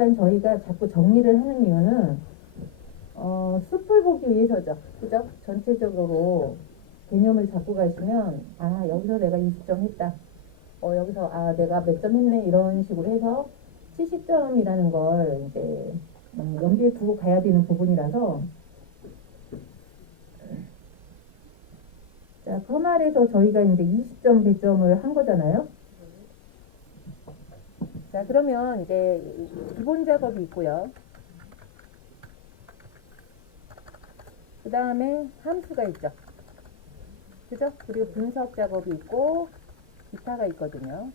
일단 저희가 자꾸 정리를 하는 이유는 숲을 보기 위해서죠. 그죠? 전체적으로 개념을 잡고 가시면 아 여기서 내가 20점 했다. 여기서 아 내가 몇 점 했네 이런 식으로 해서 70점이라는 걸 이제 염두에 두고 가야 되는 부분이라서 자, 그 말에서 저희가 이제 20점 배점을 한 거잖아요. 자, 그러면 이제 기본 작업이 있고요. 그 다음에 함수가 있죠. 그죠? 그리고 분석 작업이 있고 기타가 있거든요.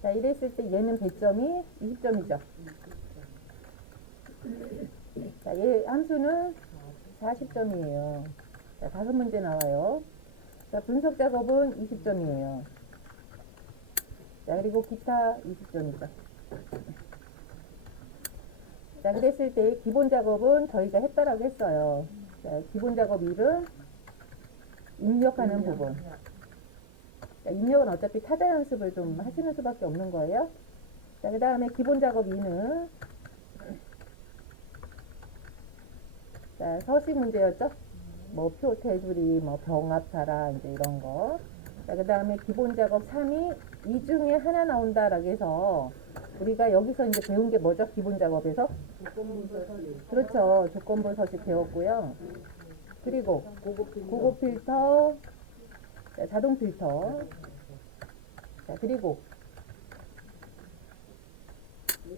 자, 이랬을 때 얘는 배점이 20점이죠. 자, 얘 함수는 40점이에요. 자, 5문제 나와요. 자, 분석 작업은 20점이에요. 자, 그리고 기타 20점이죠. 자, 그랬을 때 기본 작업은 저희가 했다라고 했어요. 자, 기본 작업 1은 입력하는 부분. 자, 입력은 어차피 타자 연습을 좀 하시는 수밖에 없는 거예요. 자, 그 다음에 기본 작업 2는 자, 서식 문제였죠. 뭐 표 테두리, 뭐 병합사라 이제 이런 거. 자, 그 다음에 기본 작업 3이 이 중에 하나 나온다라고 해서 우리가 여기서 이제 배운 게 뭐죠? 기본 작업에서? 그렇죠. 조건부 서식 배웠고요. 그리고 고급 필터, 자, 자동 필터. 자, 그리고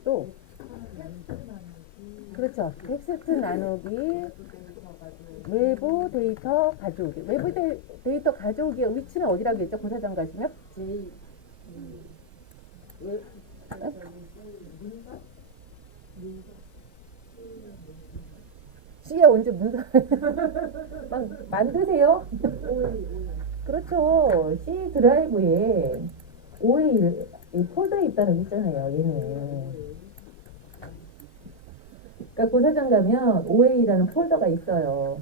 또 그렇죠. 텍스트 나누기, 외부 데이터 가져오기. 외부 데이터 가져오기의 위치는 어디라고 했죠? 고사장 가시면? C에 언제 문서 막 만드세요? 그렇죠. C 드라이브에 OA 폴더에 있다는 있잖아요. 얘는. 그러니까 고사장 가면 OA라는 폴더가 있어요.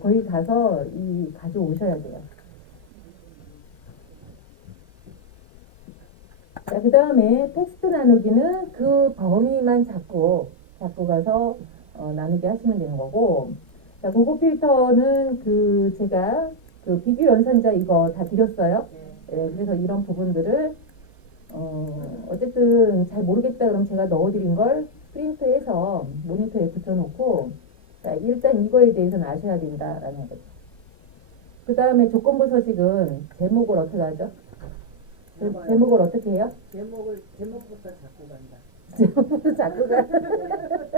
거기 가서 가져오셔야 돼요. 자, 그 다음에 텍스트 나누기는 그 범위만 잡고 가서 나누게 하시면 되는 거고, 자, 고급 필터는 제가 비교 연산자 이거 다 드렸어요. 그래서 이런 부분들을 어쨌든 잘 모르겠다 그러면 제가 넣어드린 걸 프린트해서 모니터에 붙여놓고, 자, 일단 이거에 대해서는 아셔야 된다라는 거죠. 그 다음에 조건부 서식은 제목을 어떻게 하죠? 제목을 어떻게 해요? 제목부터 잡고 간다. 제목부터 자꾸 가.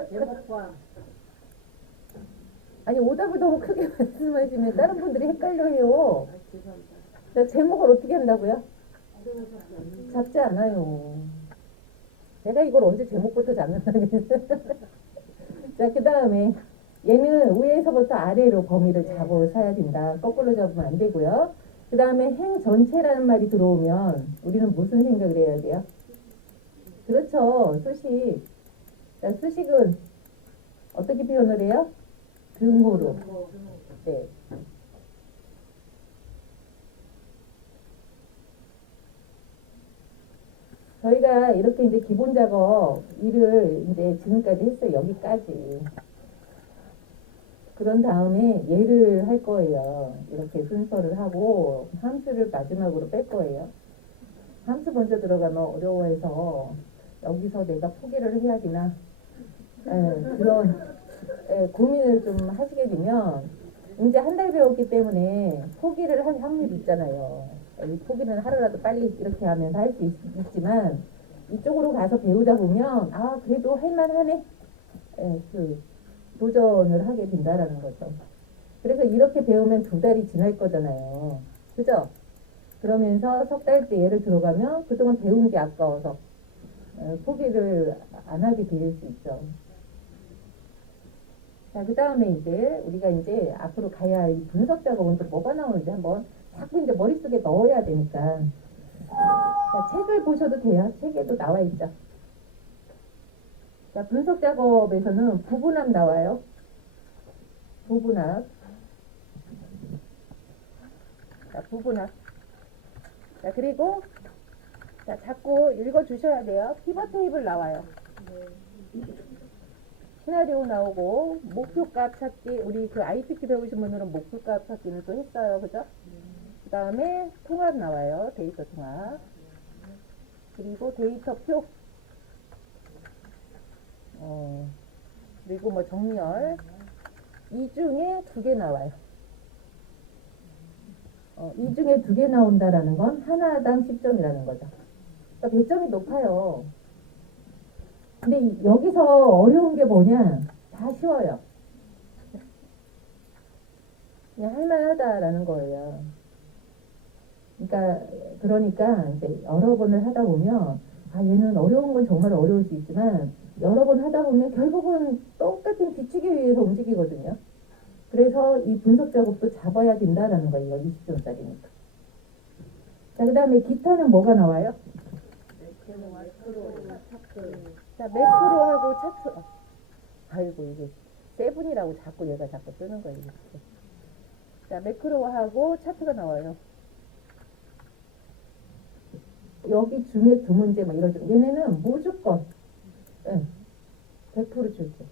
제목과 아니 오답을 너무 크게 말씀하시면 다른 분들이 헷갈려해요. 죄송합니다. 자, 제목을 어떻게 한다고요? 잡지 않아요. 내가 이걸 언제 제목부터 잡는다 그랬어. 자, 그 다음에 얘는 위에서부터 아래로 범위를 잡아야 된다. 거꾸로 잡으면 안 되고요. 그 다음에 행 전체라는 말이 들어오면 우리는 무슨 생각을 해야 돼요? 그렇죠. 수식. 자, 수식은 어떻게 표현을 해요? 등호로. 네. 저희가 이렇게 이제 기본 작업 일을 이제 지금까지 했어요. 여기까지. 그런 다음에 얘를 할 거예요. 이렇게 순서를 하고 함수를 마지막으로 뺄 거예요. 함수 먼저 들어가면 어려워해서 여기서 내가 포기를 해야 되나 그런 고민을 좀 하시게 되면 이제 한 달 배웠기 때문에 포기를 할 확률이 있잖아요. 이 포기는 하루라도 빨리 이렇게 하면서 할 수 있지만 이쪽으로 가서 배우다 보면 아 그래도 할만하네. 도전을 하게 된다라는 거죠. 그래서 이렇게 배우면 2달이 지날 거잖아요. 그죠? 그러면서 석 달째 예를 들어가면 그동안 배운 게 아까워서 포기를 안 하게 될 수 있죠. 자, 그 다음에 이제 우리가 이제 앞으로 가야 할 이 분석 작업은 또 뭐가 나오는지 한번 자꾸 이제 머릿속에 넣어야 되니까. 자, 책을 보셔도 돼요. 책에도 나와 있죠. 자, 분석 작업에서는 부분합 나와요. 부분합. 자, 부분합. 자, 그리고 자, 자꾸 읽어 주셔야 돼요. 피벗 테이블 나와요. 시나리오 나오고 목표값 찾기 우리 그 ITT 배우신 분들은 목표값 찾기는 또 했어요. 그죠? 그 다음에 통합 나와요. 데이터 통합. 그리고 데이터표. 그리고 뭐 정렬. 이 중에 2개 나와요. 이 중에 2개 나온다라는 건 하나당 10점이라는 거죠. 그러니까 배점이 높아요. 근데 여기서 어려운 게 뭐냐? 다 쉬워요. 그냥 할만하다라는 거예요. 그러니까 이제 여러 번을 하다 보면 얘는 어려운 건 정말 어려울 수 있지만 여러 번 하다 보면 결국은 똑같은 뒤치기 위해서 움직이거든요. 그래서 이 분석 작업도 잡아야 된다라는 거예요. 20점짜리니까. 자, 그 다음에 기타는 뭐가 나와요? 자, 매크로하고 차트. 아이고, 이게 세븐이라고 얘가 자꾸 뜨는 거예요. 자, 매크로하고 차트가 나와요. 여기 중에 2문제 막 이러죠. 얘네는 무조건 100% 출제.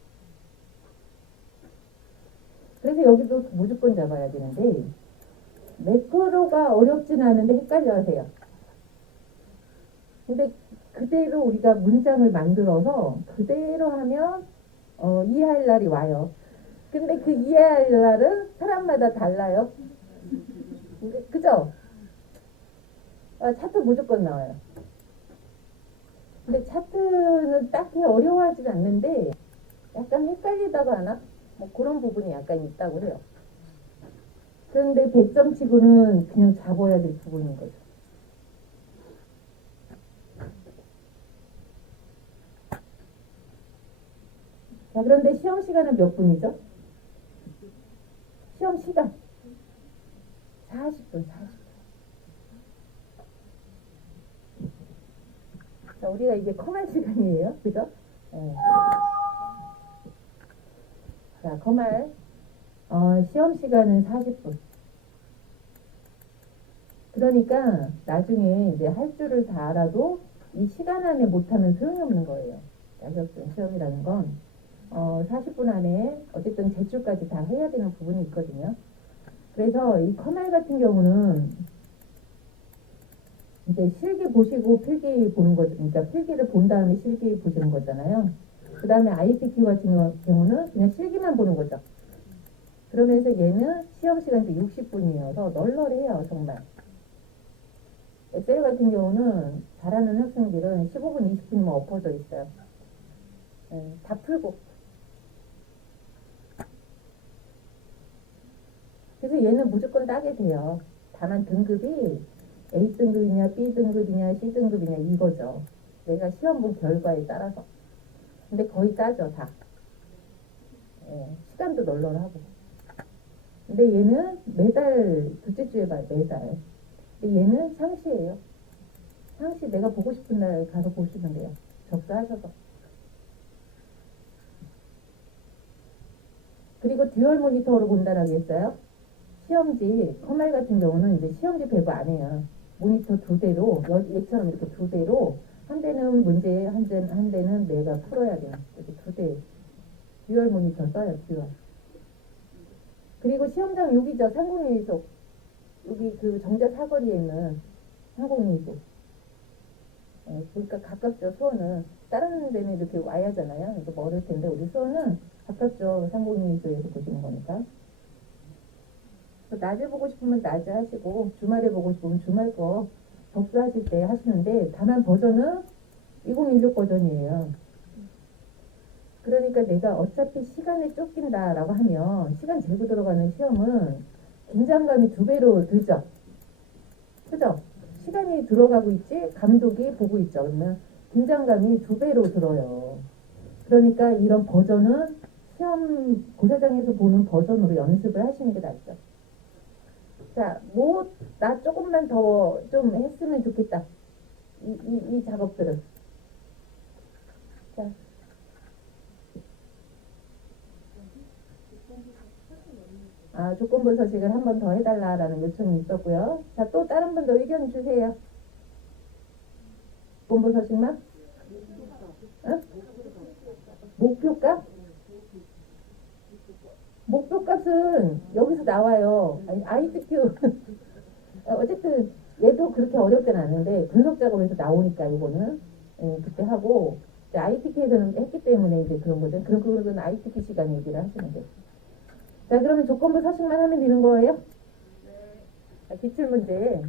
그래서 여기도 무조건 잡아야 되는데 매크로가 어렵진 않은데 헷갈려 하세요. 근데 그대로 우리가 문장을 만들어서 그대로 하면 이해할 날이 와요. 근데 그 이해할 날은 사람마다 달라요. 그죠? 차트 무조건 나와요. 근데 차트는 딱히 어려워하진 않는데 약간 헷갈리다가 하나? 뭐 그런 부분이 약간 있다고 해요. 그런데 100점 치고는 그냥 잡아야 될 부분인 거죠. 자, 그런데 시험 시간은 몇 분이죠? 시험 시간 40분. 자, 우리가 이게 컴할 시간이에요. 그죠? 네. 자, 컴할 시험 시간은 40분. 그러니까 나중에 이제 할 줄을 다 알아도 이 시간 안에 못하면 소용이 없는 거예요. 자격증 시험이라는 건 40분 안에 어쨌든 제출까지 다 해야 되는 부분이 있거든요. 그래서 이 컴할 같은 경우는 이제 실기 보시고 필기 보는 거죠. 그러니까 필기를 본 다음에 실기 보시는 거잖아요. 그 다음에 ITQ 같은 경우는 그냥 실기만 보는 거죠. 그러면서 얘는 시험 시간도 60분이어서 널널해요, 정말. 엑셀 같은 경우는 잘하는 학생들은 15분, 20분이면 엎어져 있어요. 다 풀고. 그래서 얘는 무조건 따게 돼요. 다만 등급이 A등급이냐, B등급이냐, C등급이냐 이거죠. 내가 시험 본 결과에 따라서. 근데 거의 따죠, 다. 시간도 널널하고. 근데 얘는 매달, 둘째 주에 봐요, 매달. 근데 얘는 상시예요. 상시 내가 보고 싶은 날 가서 보시면 돼요. 접수하셔서. 그리고 듀얼 모니터로 본다라고 했어요. 시험지, 컴활 같은 경우는 이제 시험지 배부 안 해요. 모니터 2대로, 얘처럼 이렇게 2대로, 한 대는 문제, 한 대는 내가 풀어야 돼요. 이렇게 2대. 듀얼 모니터 써요, 듀얼. 그리고 시험장 여기죠, 상공회의소. 여기 그 정자 사거리에 있는 상공회의소. 그러니까 가깝죠, 수원은. 다른 데는 이렇게 와야 하잖아요. 이거 멀을 텐데, 우리 수원은 가깝죠, 상공회의소에서 보시는 거니까. 낮에 보고 싶으면 낮에 하시고 주말에 보고 싶으면 주말 거 접수하실 때 하시는데 다만 버전은 2016 버전이에요. 그러니까 내가 어차피 시간에 쫓긴다라고 하면 시간 재고 들어가는 시험은 긴장감이 2배로 들죠. 그죠? 시간이 들어가고 있지 감독이 보고 있죠. 그러면 긴장감이 2배로 들어요. 그러니까 이런 버전은 시험 고사장에서 보는 버전으로 연습을 하시는 게 낫죠. 자, 나 조금만 더 좀 했으면 좋겠다. 이 작업들은. 자. 조건부 서식을 한 번 더 해달라라는 요청이 있었고요. 자, 또 다른 분도 의견 주세요. 조건부 서식만? 응? 나와요. 아니, ITQ. 어쨌든 얘도 그렇게 어렵진 않은데 분석 작업에서 나오니까 이거는 그때 하고 이제 ITQ에서는 했기 때문에 이제 그런 거죠. 그런 ITQ 시간 얘기를 하시면 돼요. 자, 그러면 조건부 서식만 하면 되는 거예요? 자, 기출문제.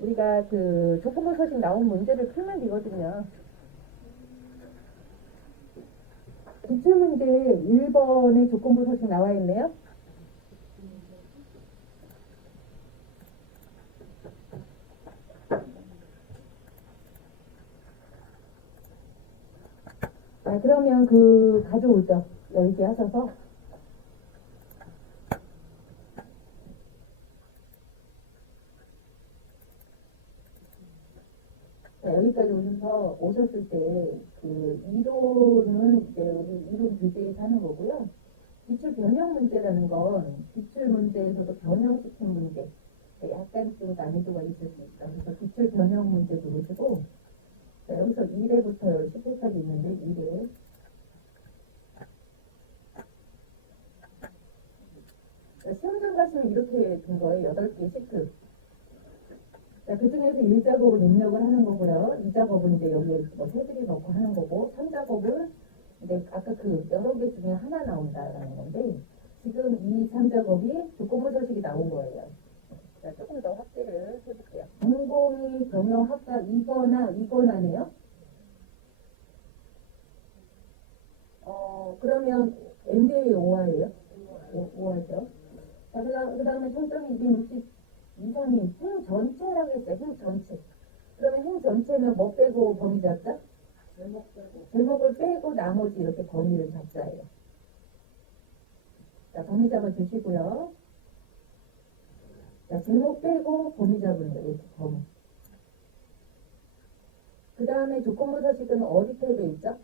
우리가 그 조건부 서식 나온 문제를 풀면 되거든요. 기출문제 1번에 조건부 서식 나와 있네요. 자, 그러면 그 가져오죠. 열기 하셔서. 자, 여기까지 오셨을 때 그 이론은 이제 우리 이론 교재에서 하는 거고요. 기출 변형 문제라는 건 기출 문제에서도 변형시킨 문제. 약간 좀 난이도가 있을 수 있다. 그래서 기출 변형 문제 들으시고 자, 여기서 1회부터 10회까지 있는데 1회 시험장 가시면 이렇게 된 거예요. 8개 시트. 자, 그 중에서 1작업은 입력을 하는 거고요. 2작업은 이제 여기에 뭐 테두리 넣고 하는 거고 3작업은 이제 아까 그 여러 개 중에 하나 나온다라는 건데 지금 이 3작업이 조건부 서식이 나온 거예요. 자, 조금 더 확대를 해볼게요. 전공이 경영학과 이거나네요. 그러면 MBA 5화예요. 5화죠. 자, 그 다음에 총점이 260 이상이 행 전체라고 했어요. 행 전체. 그러면 행 전체는 뭐 빼고 범위 잡자? 제목을 빼고 나머지 이렇게 범위를 잡자예요. 자, 범위 잡아 주시고요. 자, 제목 빼고 범위 잡은 거예요. 이렇게 범위. 그 다음에 조건부 서식은 어디 탭에 있죠?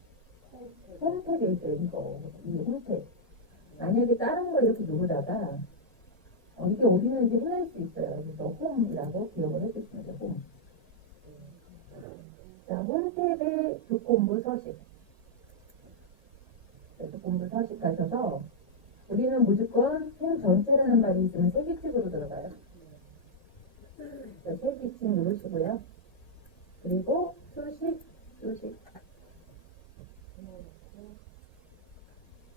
홈 탭에 있어요. 이 홈 탭. 만약에 다른 걸 이렇게 누르다가 이게 어디 있는지 흔할 수 있어요. 그래서 홈이라고 기억을 해주시면 돼요. 홈. 자, 홈 탭에 조건부 서식. 자, 조건부 서식 가셔서 우리는 무조건 행 전체라는 말이 있으면 세기칙으로 들어가요. 자, 세기칙 누르시고요. 그리고 수식.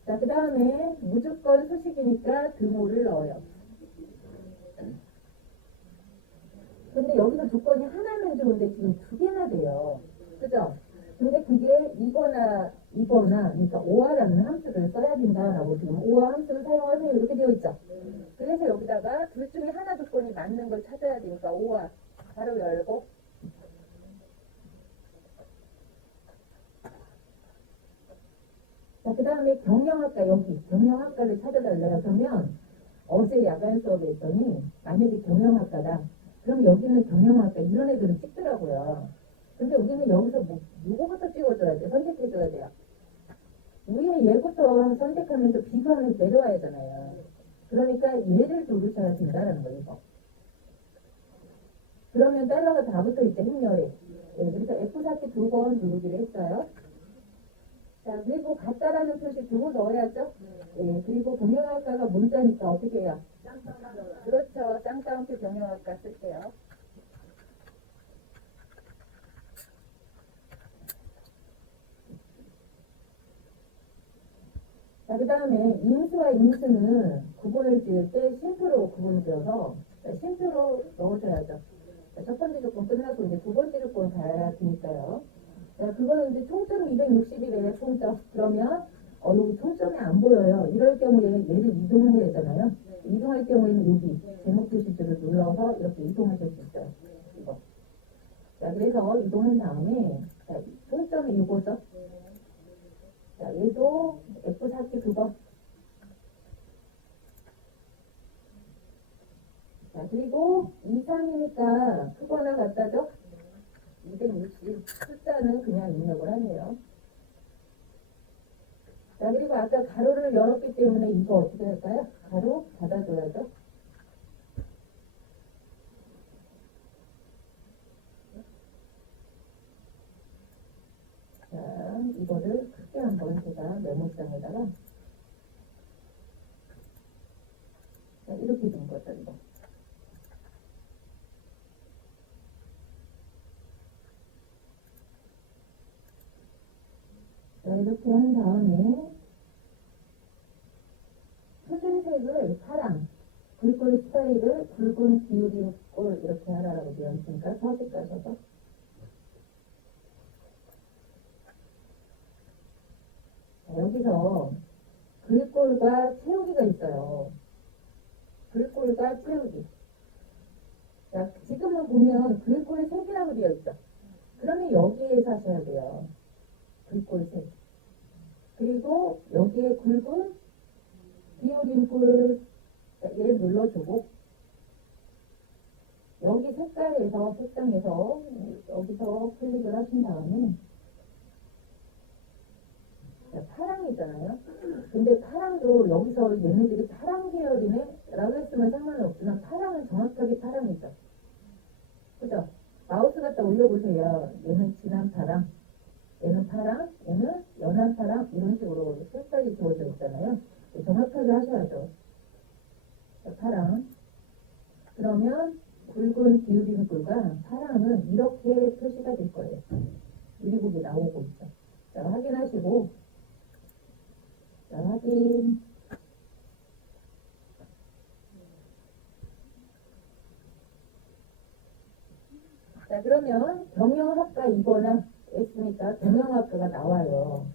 자, 그 다음에 무조건 수식이니까 등호를 넣어요. 근데 여기서 조건이 하나면 좋은데 지금 2개나 돼요. 그죠? 근데 그게 이거나 그러니까 오화라는 함수를 써야 된다라고 지금 오화 함수를 사용하세요 이렇게 되어 있죠. 그래서 여기다가 둘 중에 하나 조건이 맞는 걸 찾아야 되니까 오화 바로 열고 자, 그 다음에 경영학과 여기 경영학과를 찾아달래요. 그러면 어제 야간 수업에 했더니 만약에 경영학과다. 그럼 여기는 경영학과 이런 애들은 찍더라고요. 근데 우리는 여기서 뭐 요거부터 찍어줘야 돼. 선택해줘야 돼요. 위에 얘부터 선택하면서 비교하면서 내려와야 하잖아요. 그러니까 얘를 누르셔야 된다는 거예요. 이거. 그러면 달러가 다 붙어있죠. 행렬에. 네, 그래서 F4키 2번 누르기로 했어요. 자, 그리고 같다라는 표시 2번 넣어야죠. 네, 그리고 경영학과가 문자니까 어떻게 해요? 그렇죠. 쌍따옴표 경영학과 쓸게요. 자, 그 다음에 인수와 인수는 구분을 지을 때 쉼표로 구분을 지어서 쉼표로 넣으셔야죠. 자, 첫 번째 조건 끝나고 이제 두 번째 조건 가야 되니까요. 자, 그거는 이제 총점 260이래요. 총점. 그러면 여기 총점이 안 보여요. 이럴 경우에 얘를 이동을 해야 되잖아요. 이동할 경우에는 여기 제목 표시줄을 눌러서 이렇게 이동하실 수 있어요. 이거. 자, 그래서 이동한 다음에 자, 총점이 이거죠. 자, 얘도 F4키 2번. 자, 그리고 2, 3이니까 크거나 같다죠? 260. 숫자는 그냥 입력을 하네요. 자, 그리고 아까 가로를 열었기 때문에 이거 어떻게 할까요? 가로 닫아줘야죠. 자, 이거를 크게 한번 제가 메모장에다가 이렇게 된 거죠, 이거. 자, 이렇게 한 다음에 표준색을 파랑, 글꼴 스타일을 굵은 기울인 꼴 이렇게 하라고 되어 있으니까 서식 가셔서 자, 여기서 글꼴과 채우기가 있어요. 글꼴과 채우기. 자, 지금은 보면 글꼴 색이라고 되어 있죠. 그러면 여기에서 하셔야 돼요. 글꼴 색. 그리고 여기에 굵은 기울인 꼴 얘 눌러주고 여기 색깔에서 색상에서 여기서 클릭을 하신 다음에 자, 파랑이잖아요. 근데 파랑도 여기서 얘네들이 파랑 계열이네 라고 했으면 상관은 없지만 파랑은 정확하게 파랑이죠. 그죠? 마우스 갖다 올려보세요. 얘는 진한 파랑, 얘는 파랑, 얘는 연한 파랑 이런 식으로 색깔이 주어져 있잖아요. 정확하게 하셔야죠. 파랑. 그러면 굵은 기울인 꼴과 파랑은 이렇게 표시가 될 거예요. 유리국이 나오고 있죠. 자, 확인하시고 자, 확인. 자, 그러면 경영학과 이거나 했으니까 경영학과가 나와요.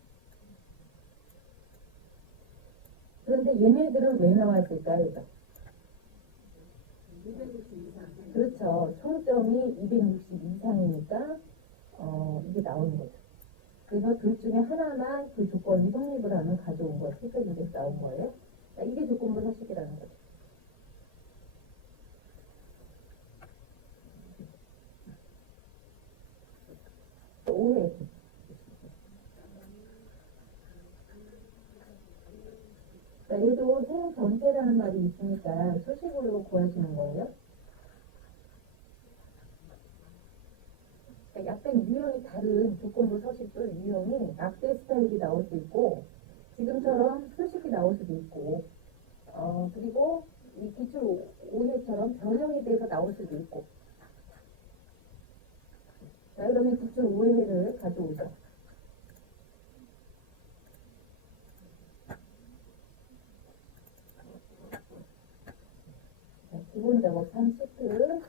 그런데 얘네들은 왜 나왔을까요? 260 이상. 그렇죠. 총점이 260 이상이니까 이게 나오는 거죠. 그래서 둘 중에 하나만 그 조건이 성립을 하면 가져온 거예요. 실패주에서 나온 거예요. 자, 이게 조건부 서식이라는 거죠. 오해. 자, 얘도 생 전체라는 말이 있으니까 수식으로 구하시는 거예요. 약간 유형이 다른 조건부 서식도 유형이 악대 스타일이 나올 수 있고 지금처럼 수식이 나올 수도 있고 그리고 이 기출 오해처럼 변형이 돼서 나올 수도 있고 자 그러면 기출 오해를 가져오죠. 자, 기본 작업 3시트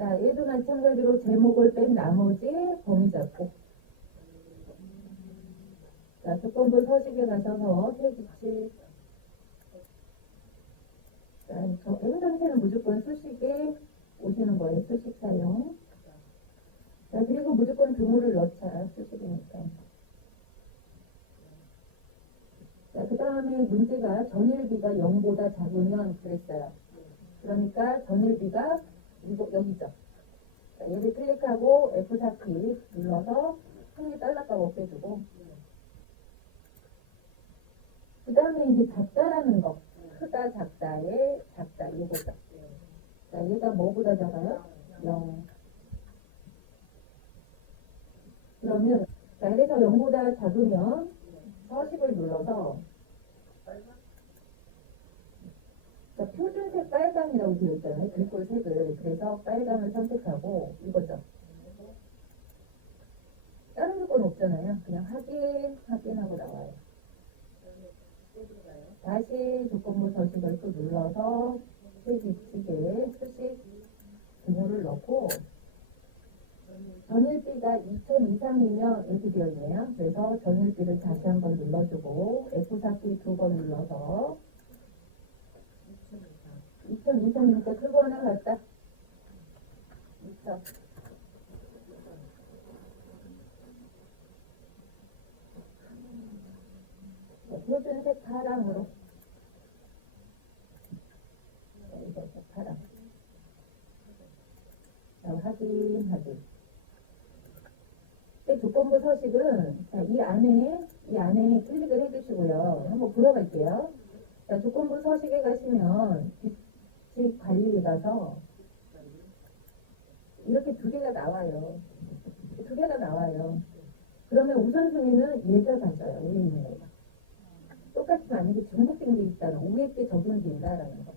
자, 얘도 마찬가지로 제목을 뺀 나머지 범위 잡고 자, 조건부 서식에 가셔서 폐기치 자, 행정체는 무조건 수식에 오시는 거예요. 수식 사용 자, 그리고 무조건 드물을 넣자. 수식이니까 자, 그 다음에 문제가 전일비가 0보다 작으면 그랬어요. 그러니까 전일비가 이거 여기죠. 자, 얘를 클릭하고 F4키 눌러서 한개 달러값 없애주고 그 다음에 이제 작다라는 거 크다 작다의 작다 이거죠. 자, 얘가 뭐보다 작아요? 0 그러면 자, 그래서 0보다 작으면 서식을 눌러서 자, 표준색 빨강이라고 되어 있잖아요. 글꼴 색을. 그래서 빨강을 선택하고 이거죠. 다른 조건 없잖아요. 그냥 확인하고 나와요. 다시 조건부 서식을 또 눌러서 세기치게 수식 등호를 넣고 전일비가 2000 이상이면 이렇게 되어 있네요. 그래서 전일비를 다시 한번 눌러주고 F4키 2번 눌러서 2000 이상이니까 그거 하나 갖다 2000 표준색 파랑으로 이거 파랑 확인 조건부 서식은 자, 이 안에 클릭을 해주시고요. 한번 불어갈게요. 자, 조건부 서식에 가시면 규칙 관리에 가서 이렇게 두 개가 나와요. 두 개가 나와요. 그러면 우선순위는 얘가 가져요. 위에 있는 애가. 똑같이 만약에 중복된 게 있다면 5회 때 적용된다라는 거.